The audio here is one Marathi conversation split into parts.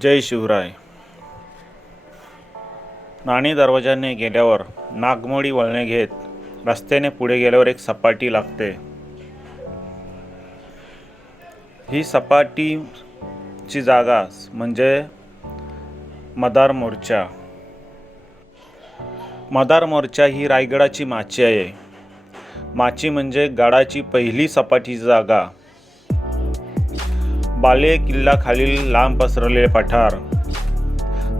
जय शिवराय. नाणी दरवाजाने गेल्यावर नागमोडी वळणे घेत रस्त्याने पुढे गेल्यावर एक सपाटी लागते. ही सपाटीची जागा म्हणजे मदार मोर्चा. मदार मोर्चा ही रायगडाची माची आहे. माची म्हणजे गडाची पहिली सपाटीची जागा. बाले किल्ला खालील लांब पसरलेले पठार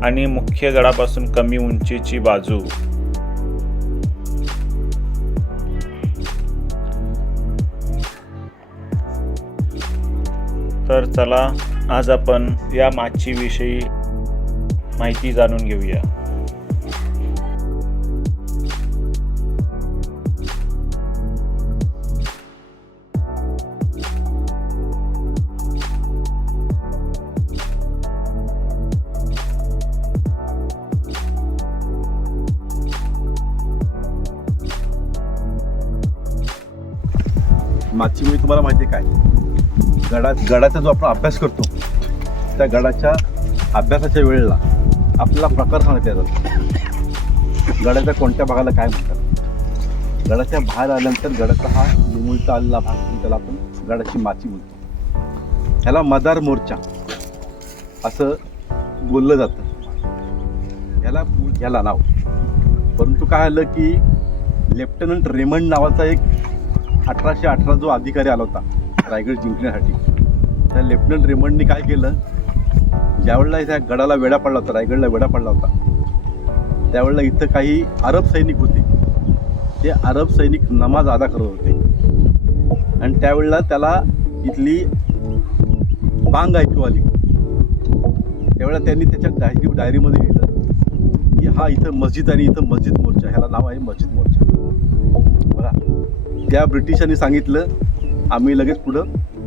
आणि मुख्य गडापासून कमी उंचीची बाजू. तर चला आज आपण या माचीविषयी माहिती जाणून घेऊया. मागची वेळी म्हणजे तुम्हाला माहिती आहे काय? गडा गडाचा जो आपण अभ्यास करतो त्या गडाच्या अभ्यासाच्या वेळेला आपल्याला प्रकार सांगता येतात. गडाच्या कोणत्या भागाला काय म्हणतात? गडाच्या बाहेर आल्यानंतर गडाचा हा निमुळता आलेला भाग त्याला आपण गडाची माची म्हणतो. ह्याला मदार मोर्चा असं बोललं जातं. ह्याला ह्याला नाव. परंतु काय आलं की लेफ्टनंट रेमंड नावाचा एक अठराशे अठरा जो अधिकारी आला होता रायगड जिंकण्यासाठी. त्या लेफ्टनंट रेमंडनी काय केलं? ज्यावेळेला त्या गडाला वेढा पडला होता रायगडला वेढा पडला होता त्यावेळेला इथं काही अरब सैनिक होते. ते अरब सैनिक नमाज अदा करत होते. आणि त्यावेळेला त्याला इथली बांग ऐकू आली त्यावेळेला त्यांनी त्याच्या डायरी डायरीमध्ये लिहिलं की हा इथं मस्जिद आणि इथं मस्जिद मोर्चा ह्याला नाव आहे मस्जिद मोर्चा. बघा त्या ब्रिटिशांनी सांगितलं आम्ही लगेच पुढं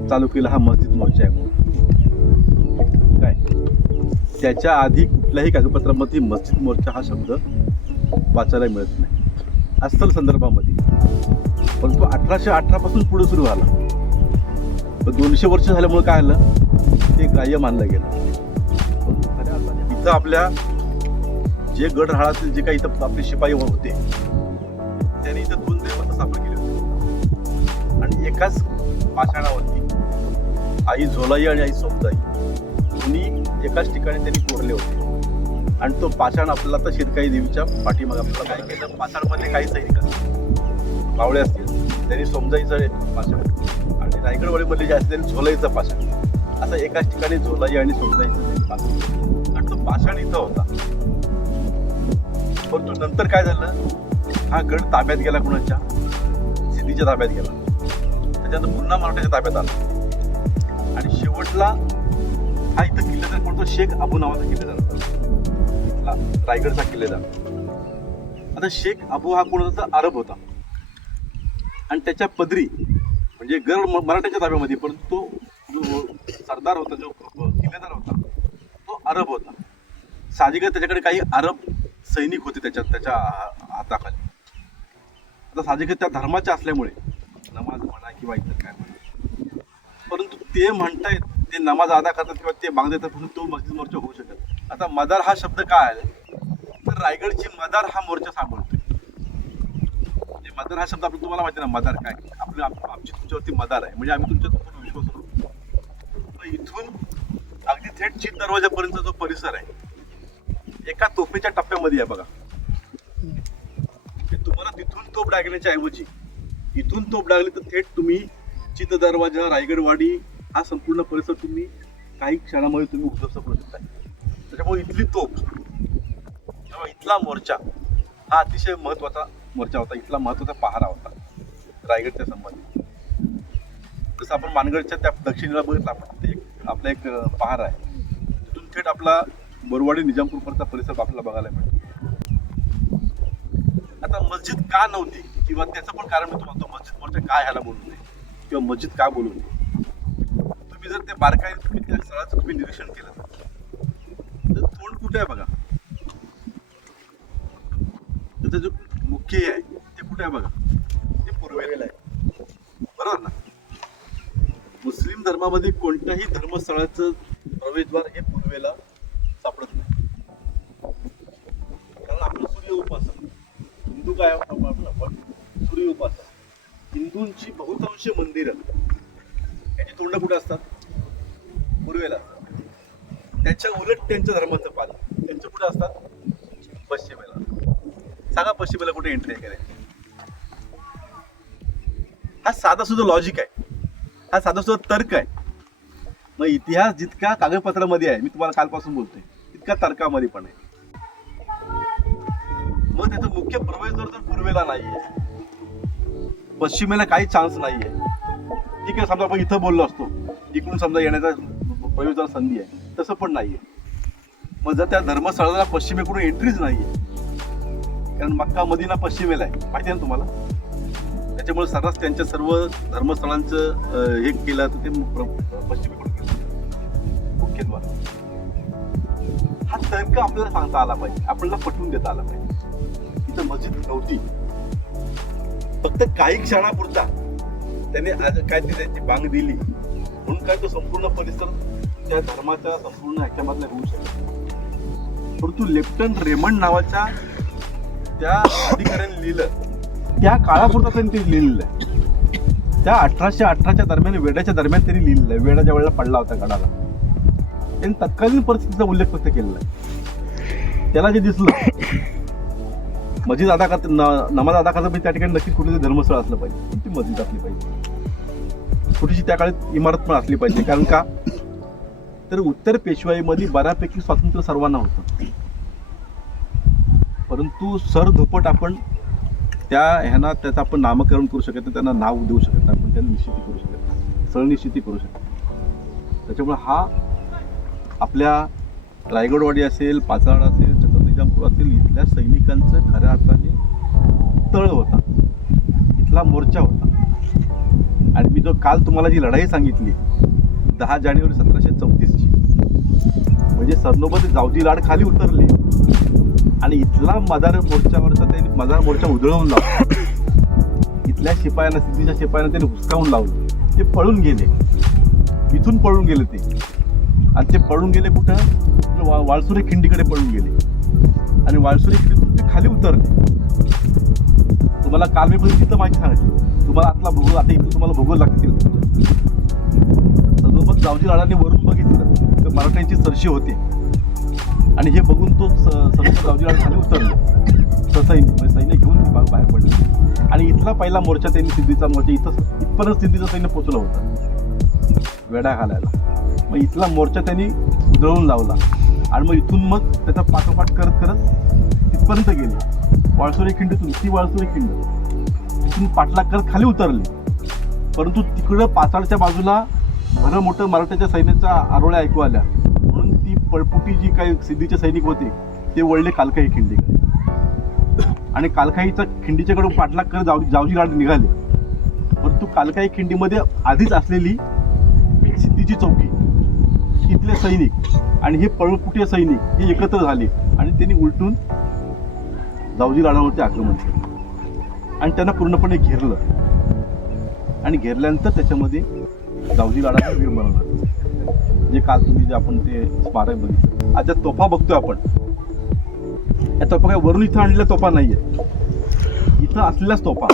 चालू केला हा मस्जिद मोर्चा आहे म्हणून. काय? त्याच्या आधी कुठल्याही कागदपत्रामध्ये मस्जिद मोर्चा हा शब्द वाचायला मिळत नाही. अस्सल संदर्भामध्ये. परंतु अठराशे अठरापासून पुढे सुरू झाला. तर दोनशे वर्ष झाल्यामुळे काय आलं ते ग्राह्य मानलं गेलं. इथं आपल्या जे गड राहतील जे काही इथं आपले शिपाई होते एकाच पाषाणावरती आई झोलाई आणि आई सोपदाई दोन्ही एकाच ठिकाणी त्यांनी कोरले होते. आणि तो पाषाण आपल्याला तर शेतकरी देवीच्या पाठीमागे आपल्याला काय केलं? पाषाणमध्ये काही सैनिक असतील. मावळे असतील. त्यांनी सोमजाईचं पाषाण आणि रायगडवाडीमध्ये जे असतील झोलाईचं पाषाण असं एकाच ठिकाणी झोलाई आणि सोमजाईचं पाषाण आणि तो पाषाण इथं होता. परंतु नंतर काय झालं? हा गड ताब्यात गेला कुणाच्या? सिद्धीच्या ताब्यात गेला. त्याच्यानंतर पुन्हा मराठ्याच्या ताब्यात आला. आणि शेवटला हा इथं किल्लेदार कोणतो शेख अबू नावाचा किल्लेदार होता रायगडचा किल्लेदार आता शेख अबू हा कोण होता तर अरब होता. आणि त्याच्या पदरी म्हणजे गड म- मराठ्याच्या ताब्यामध्ये परंतु तो जो सरदार होता जो किल्लेदार होता तो अरब होता. साहजिकच त्याच्याकडे काही अरब सैनिक होते त्याच्या त्याच्या हा- हाताखाली. आता साहजिकच त्या धर्माच्या असल्यामुळे नमाज म्हणा किंवा इतर काय म्हणा परंतु ते म्हणतायत ते नमाज अदा करतात किंवा ते मागणे देतात म्हणून तो मस्जिद मोर्चा होऊ शकत आता मदार हा शब्द काय आहे? तर रायगडची मदार हा मोर्चा सांभाळतोय. म्हणजे मदार हा शब्द आपण तुम्हाला माहिती ना मदार काय? आपलं आमची तुमच्यावरती मदार आहे. म्हणजे आम्ही तुमच्या पूर्ण विश्वास करू इथून अगदी थेट चीन दरवाजापर्यंत जो परिसर आहे एका तोफेच्या टप्प्यामध्ये आहे बघा. म्हणजे तुम्हाला तिथून तोप डागण्याच्या ऐवजी इथून तोप लागली तर थेट तुम्ही चित दरवाजा रायगडवाडी हा संपूर्ण परिसर तुम्ही काही क्षणामध्ये तुम्ही उद्ध्वस्त करू शकता. त्याच्यामुळे इथली तोप किंवा इथला मोर्चा हा अतिशय महत्त्वाचा मोर्चा होता. इथला महत्त्वाचा पहारा होता रायगडच्या संबंधित. जसं आपण मानगडच्या त्या दक्षिणेला बघितलं आपण एक आपला एक पहारा पहार आहे. तिथून थेट आपला बोरवाडी निजामपूरपर्यंतचा परिसर आपल्याला बघायला मिळतो. आता मस्जिद का नव्हती किंवा त्याचं पण कारण मी तुम्हाला मस्जिद मोर्चा काय ह्याला बोलू नये किंवा मस्जिद का बोलू नये? तुम्ही जर ते बारकाईने तुम्ही त्या स्थळाचं तुम्ही निरीक्षण केलं तर. तोंड कुठे आहे बघा? त्याचं जो मुख्य आहे ते कुठे आहे बघा? ते पूर्वेला आहे. बरोबर ना? मुस्लिम धर्मामध्ये कोणत्याही धर्मस्थळाचं प्रवेशद्वार हे पूर्वेला सापडत नाही. कारण आपलं सूर्य उपासन हिंदू काय आपण सूर्य उपासन हिंदूंची बहुतांश मंदिरं याची तोंड कुठे असतात? पूर्वेला. असतात. त्याच्या उलट त्यांच्या धर्माचं पालन. त्यांचं कुठे असतात? पश्चिमेला. सांगा पश्चिमेला कुठे एंट्री आहे हा साधा सुद्धा लॉजिक आहे. हा साधा सुद्धा तर्क आहे. मग इतिहास जितका कागदपत्रामध्ये आहे मी तुम्हाला कालपासून बोलतोय तितका तर्कामध्ये पण आहे. मग त्याचं मुख्य प्रवेशद्वार जर पूर्वेला नाहीये. पश्चिमेला काही चान्स नाहीये. ठीक आहे समजा आपण इथं बोललो असतो. इकडून समजा येण्याचा प्रयोजन संधी आहे. तसं पण नाही आहे मग जर त्या धर्मस्थळाला पश्चिमेकडून एंट्रीच नाही आहे कारण मक्का मदिना पश्चिमेला आहे. माहिती आहे ना तुम्हाला? त्याच्यामुळे सर्रास त्यांच्या सर्व धर्मस्थळांचं हे केलं तर ते पश्चिमेकडून मुख्यद्वार मुख्य द्वार. हा तर्क आपल्याला सांगता आला पाहिजे. आपल्याला पटवून देता आला पाहिजे. तिथं मस्जिद नव्हती. फक्त काही क्षणापुरता त्याने आज काय ती त्यांची बांग दिली. म्हणून काय तो संपूर्ण परिसर त्या धर्माच्या संपूर्ण ह्याच्यामधला होऊ शकतो. परंतु लेफ्टन रेमंड नावाच्या त्या अधिकाऱ्याने लिहिलं. त्या काळापुरता त्यांनी ते लिहिलेलं आहे. त्या अठराशे अठराच्या दरम्यान वेड्याच्या दरम्यान त्यांनी लिहिलेलं आहे. वेडाच्या वेळेला पडला होता गडाला. त्यांनी तत्कालीन परिस्थितीचा उल्लेख फक्त केलेला आहे. त्याला जे दिसलं मस्जिद अदा करत नमाज अदा करता पाहिजे त्या ठिकाणी नक्कीच कुठेतरी धर्मस्थळ असलं पाहिजे. ती मस्जिद असली पाहिजे? छोटीशी त्या काळात इमारत पण असली पाहिजे. कारण का? तर उत्तर पेशवाईमध्ये बऱ्यापैकी स्वातंत्र्य सर्वांना होतं. परंतु सरधोपट आपण त्या ह्यांना त्याचं आपण नामकरण करू शकत नाही त्यांना नाव देऊ शकत नाही आपण त्यांना निश्चिती करू शकत नाही. सरनिश्चिती करू शकत त्याच्यामुळे हा आपल्या रायगडवाडी असेल पाचाड असेल छत्रनिजामपूर इथल्या सैनिकांचं खऱ्या अर्थाने तळ होता. इथला मोर्चा होता. आणि मी जो काल तुम्हाला जी लढाई सांगितली दहा जानेवारी सतराशे चौतीसची म्हणजे सरनोबत जावजी लाड खाली उतरले आणि इथला मदार मोर्चावरचा त्यांनी मदार मोर्चा उधळवून लावला. इथल्या शिपायांना सिद्धीच्या शिपायांना त्यांनी हुसकावून लावलं. ते पळून गेले. इथून पळून गेले ते. आणि ते पळून गेले कुठं? वा- वाळसुरे खिंडीकडे पळून गेले. आणि वाळसुरी खिंडीतून ते खाली उतरले. तुम्हाला काल मी पण तिथं माहिती सांगितली. तुम्हाला आतला भूगोल आता इथं तुम्हाला भूगोल लागतील. सदोबत जावजी लाडाने वरून बघितलं तर मराठ्यांची सरशी होते. आणि हे बघून तो स- जावजी लाड खाली उतरले. सैन्य म्हणजे सैन्य घेऊन बाहेर पडले. आणि इथला पहिला मोर्चा त्यांनी सिद्धीचा मोर्चा इथं इथपर्यंत सिद्धीचं सैन्य पोचलं होतं. वेढा घालायला. मग इथला मोर्चा त्यांनी उधळून लावला. आणि मग इथून मग त्याचा पाठोपाठ करत करत तिथपर्यंत गेले. वाळसुरी खिंडीतून ती वाळसुरी खिंड. तिथून पाठलाग करत खाली उतरली. परंतु तिकडं पाचाडच्या बाजूला भरं मोठं मराठ्याच्या सैन्याच्या आरोळ्या ऐकू आल्या. म्हणून ती पळपुटी जी काही सिद्धीचे सैनिक होते ते वळले कालकाई खिंडीकडे. आणि कालकाईच्या खिंडीच्याकडून पाठलाग करत जाव जावजी गाड निघाले. परंतु कालकाई खिंडीमध्ये आधीच असलेली एक सिद्धीची चौकी इथले सैनिक आणि हे पळपुटे सैनिक हे एकत्र झाले. आणि त्यांनी उलटून जावजी लाडावरती आक्रमण केलं. आणि त्यांना पूर्णपणे घेरलं. आणि घेरल्यानंतर त्याच्यामध्ये जावजी लाडाचं वीर मरण जे काल तुम्ही जे आपण ते स्मारक बघितलं. आज ज्या तोफा बघतोय आपण या तोफा काय वरून इथं आणलेल्या तोफा नाहीये. इथं असलेल्याच तोफा.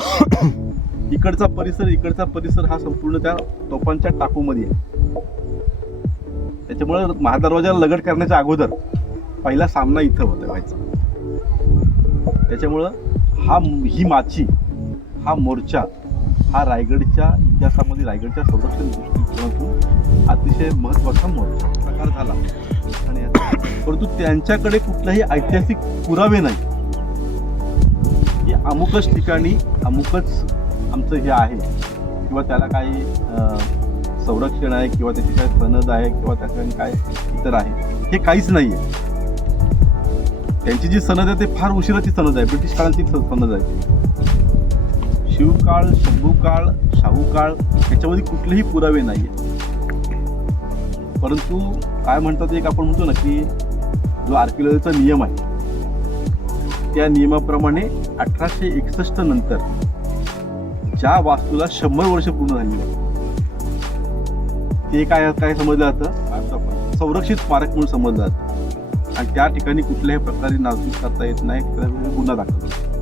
इकडचा परिसर इकडचा परिसर हा संपूर्ण त्या तोफांच्या टाकूमध्ये आहे. त्याच्यामुळे महादरवाजाला लगट करण्याच्या अगोदर पहिला सामना इथं होता व्हायचा. त्याच्यामुळं हा ही माची हा मोर्चा हा रायगडच्या इतिहासामध्ये रायगडच्या संरक्षण दृष्टिकोनातून अतिशय महत्त्वाचा मोर्चा प्रकार झाला. आणि परंतु त्यांच्याकडे कुठलाही ऐतिहासिक पुरावे नाही. की अमुकच ठिकाणी अमुकच आमचं हे आहे. किंवा त्याला काही संरक्षण आहे किंवा त्याची काय सनद आहे किंवा त्या ठिकाणी काय इतर आहे हे काहीच नाही आहे त्यांची जी सनद आहे ते फार उशिराची सनद आहे. ब्रिटिश काळाची सनद आहे. शिवकाळ शंभूकाळ शाहूकाळ याच्यामध्ये कुठलेही पुरावे नाही परंतु काय म्हणतात एक आपण म्हणतो ना की जो आर्किओलॉजीचा नियम आहे त्या नियमाप्रमाणे अठराशे एकसष्ट नंतर ज्या वास्तूला शंभर वर्ष पूर्ण झालेली आहे ते काय काय समजलं जातं? संरक्षित स्मारक म्हणून समजलं जातं. आणि त्या ठिकाणी कुठल्याही प्रकारे नासधूस करता येत नाही गुन्हा दाखल. होतो.